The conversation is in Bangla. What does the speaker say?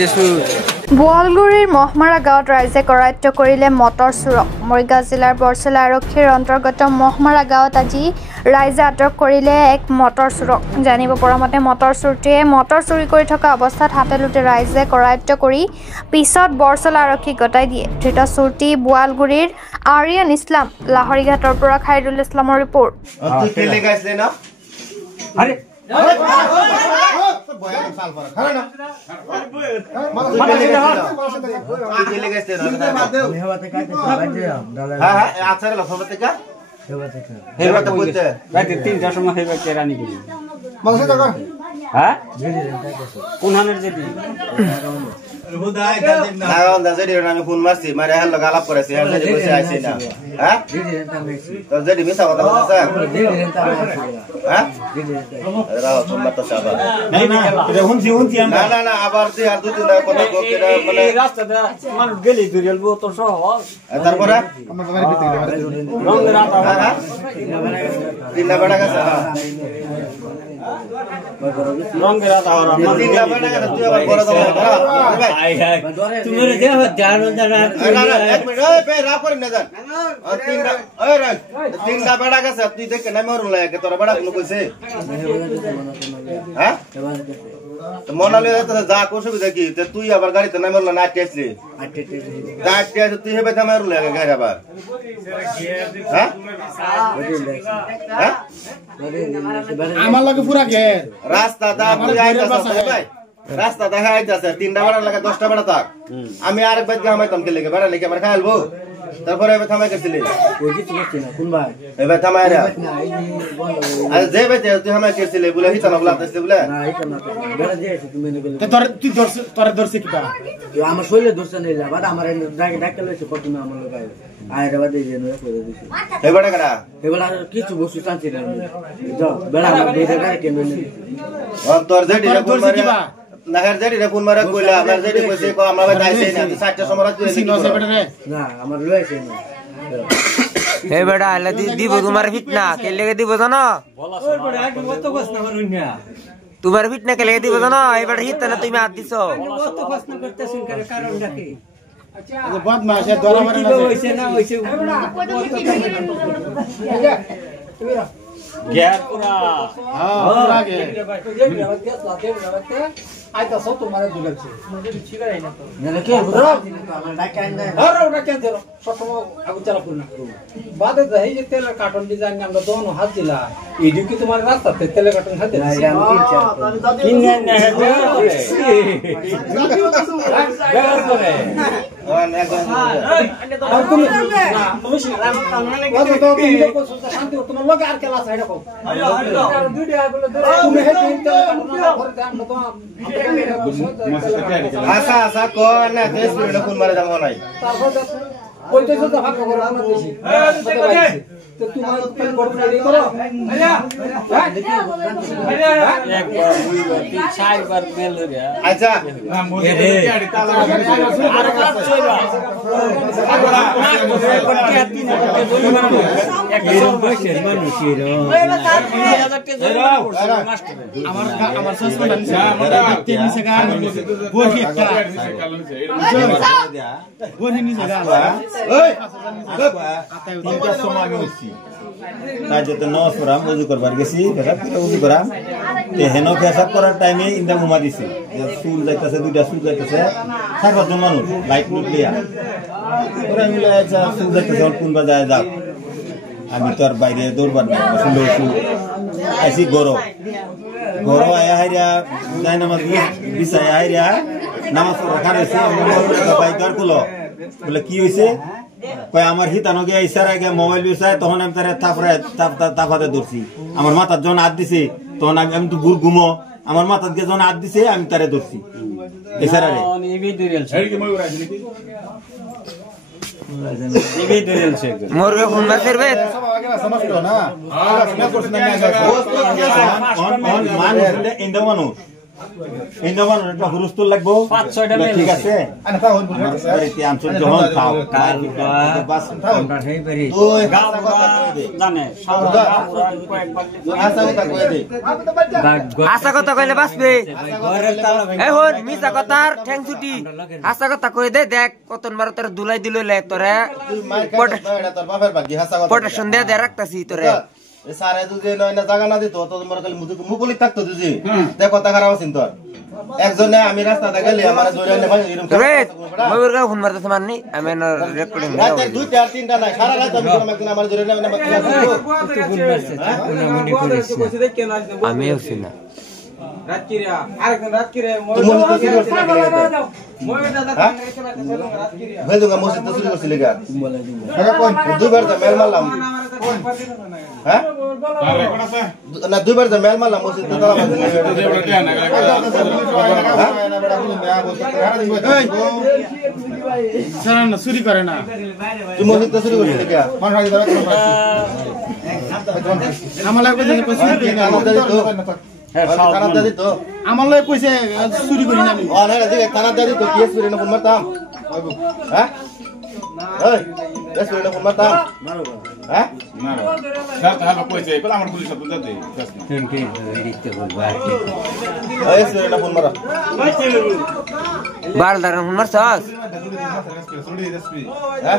বোৱালগুৰিৰ মহমাৰা গাঁৱত ৰাইজে কৰায়ত্ব কৰিলে মটৰ চুৰক। মৰিগাঁও জিলাৰ বৰচলা আৰক্ষীৰ অন্তৰ্গত মহমাৰা গাঁৱত আজি ৰাইজে আটক কৰিলে এক মটৰ চুৰক। জানিব পৰা মতে মটৰ চুৰটিয়ে মটৰ চুৰি কৰি থকা অৱস্থাত হাতে লুটে ৰাইজে কৰায়ত্ব কৰি পিছত বৰচলা আৰক্ষীক গতাই দিয়ে। ধৃত চুৰটি বোৱালগুৰিৰ আৰিয়ান ইছলাম। লাহৰীঘাটৰ পৰা খাইৰুল ইছলামৰ ৰিপৰ্ট। ফোন মারছি মারে হাল আলাপ করেছি তারপরে তিনটা বেড়া গেছে তুই দেখে না মরুন লাগে তোরা বেড়া গুলো কইছে হ্যাঁ মনালে যা অসুবিধা কি তুই আবার গাড়িতে না মরল না আটকে আসলি তুই হেবে থামার লাগে গাড়ি আবার হ্যাঁ আমার লাগে পুরা গে রাস্তা দা তুই আইতাছ ভাই রাস্তা দেখা আইতাছে তিনটা বেড়া লাগে 10টা বেড়া থাক আমি আরেক বাইক গামাইতাম কে লাগে বেড়া লেগে আমার খাইলবো তারপরে এবে থামাই গেছিলি ওই কিছু করছি না কোন ভাই এবে থামাই রে আরে যে ভাই তুই হামাই গেছিলি বলে হিতা না বলাতেছিস বলে না এটা না বেড়া দিয়েছিস তুমি নে বলে তুই ধরছে কিটা তুই আমার শৈলে ধরছ না বাদ আমার ডাকে লইছে প্রথমে আমার লাগাই আয়রা বাদে যে নয় করে দিছি এবারে কাটা এবারে কিছু বস্তু চাচ্ছি না তো বেড়া আমার দুইটা গাড়ি কেন তোর যেটি ফোন মারে নাহের যেটি ফোন মারে কইলা আমার যেটি কইছে কো আমরা ভাই আইছে না 4টা সময় রাত করে না আমার লইছে না হে বেটা আলা দিব তোমার ফিটনা কে লেগে দিব জানো ওই বড় আগে কত প্রশ্ন করুনিয়া তোমার ফিটনা কে লেগে দিব জানো এই বেটা হিত না তুমি হাত দিছো কত প্রশ্ন করতেছেন কারণটা কি আচ্ছা বদমাশ এ ধরা মারে না হইছে না হইছে গ্যার পুরা পুরা গে আইতা সব তোমারে দুলাছে ঠিকাই না তো না কে বড় আমার ডাকাই না আর ওটা কেন ধরো সব আগু চালা পুরো বাদে এই যে তেলের কার্টন ডিজাইন আমরা দোনো হাত দিলা এই কি তোমার রাস্তাতে তেলের কার্টন হাতে কিনে না হেতে বেশ করে তুমি শান্তি তোমার লগে আর কেলা সাইড কো দুইটা বলে তুমি হেতে আমরা তো আশা আশা কোন না দেশ বিরোধী ফোন মারে দাম নাই ওই তো তো ভাগ করে আমরা দেশি তো তোমার পেন বড় রেডি করো একবার দুই বার তিন চারবার মেল হয়ে গয়া আচ্ছা আর কাজ চইবা আমার সসপেন্ড আছে আমরা দেখতে নিছে গান বহি একটা বহি নিছে গান ওই তিনটা সময় হইছি তাই যত নস করাম ওযু করবার গেছি বেটা ওযু করাম তে হেনো পেশাব করার টাইমে ইন্দা ঘুমা দিছি যে চুল যাইতাছে দুইটা চুল যাইতাছে 4-5 জন মানুষ লাইট নিয়া ওরা মিলে যা চুল যাইতাছে কোন বাজায় যাও আমি তো আর বাইরে দৌড়বার না সুন্দর চুল আইছি গরো আয়া হাইরা যাই নামাজ বিছাই আইরা নামাজ পড়া খাইছে ভাই দর কুলো বলে কি হইছে কয় আমার হিতানো গিয়া ইশারা গিয়া মোবাইল বিছায় তখন আমি তারে তাফাতে ধরছি আমার মাথার যখন হাত দিছে তখন আমি তো ঘুমো আমার মাথার গিয়ে যখন হাত দিছে আমি তারে ধরছি ইশারা রে মোরগে ফোন মারছে রে সমস্ত না মানুষ ইন্দা মানুষ এই নামান একটা হুরুস্তুল লাগবো 5-6টা মেল ঠিক আছে আমার বাড়িতে আনছন যখন খাও বাস আমরা সেই পারি তুই জানে আশা কথা কইলে বাঁচবে এই হন মিছা কথার ঠ্যাং ছুটি আশা কথা কই দে দেখ কতন বার তোর দুলাই দিললে তোরে প্রোটেকশন দে দে রাখতাছি তোরে সারে দুজে নয় না জায়গা না দিত তো তোমার খালি মুকুলি থাকতো দুজি দেখ কথা খারাপ আছেন তোর একজনে আমি রাস্তাতে গেলে আমার জোরে নে ভাই এরকম রে ময়ূর গা ফোন মারতেছ মাননি আমি না রেকর্ডিং রাতে 2-4-3টা নাই সারা রাত আমি একদিন আমার জোরে নে আমি আছি না রাত কি রে আরেকদিন রাত কি রে তুমি মসজিদ চুরি করছিস না ময়ূর দাদা রাত কি রে ভাই দুগা মসজিদ চুরি করছিস লাগা দুইবার তো মেল মারলাম হ্যাঁ না দুইবার তো মেল মারলাম মসজিদ তো তালা না চুরি করে না তুই মসজিদ চুরি করছিস লাগা আমার লাগে আমার লাগে কইছে চুরি করি না আমি থানা দাদি তো কেস করে না ফোন মারতাম হ্যাঁ এই কেস করে না ফোন মারতাম হ্যাঁ কেস করে না ফোন মারা বাল দাঁড়ান ফোন মারছস হ্যাঁ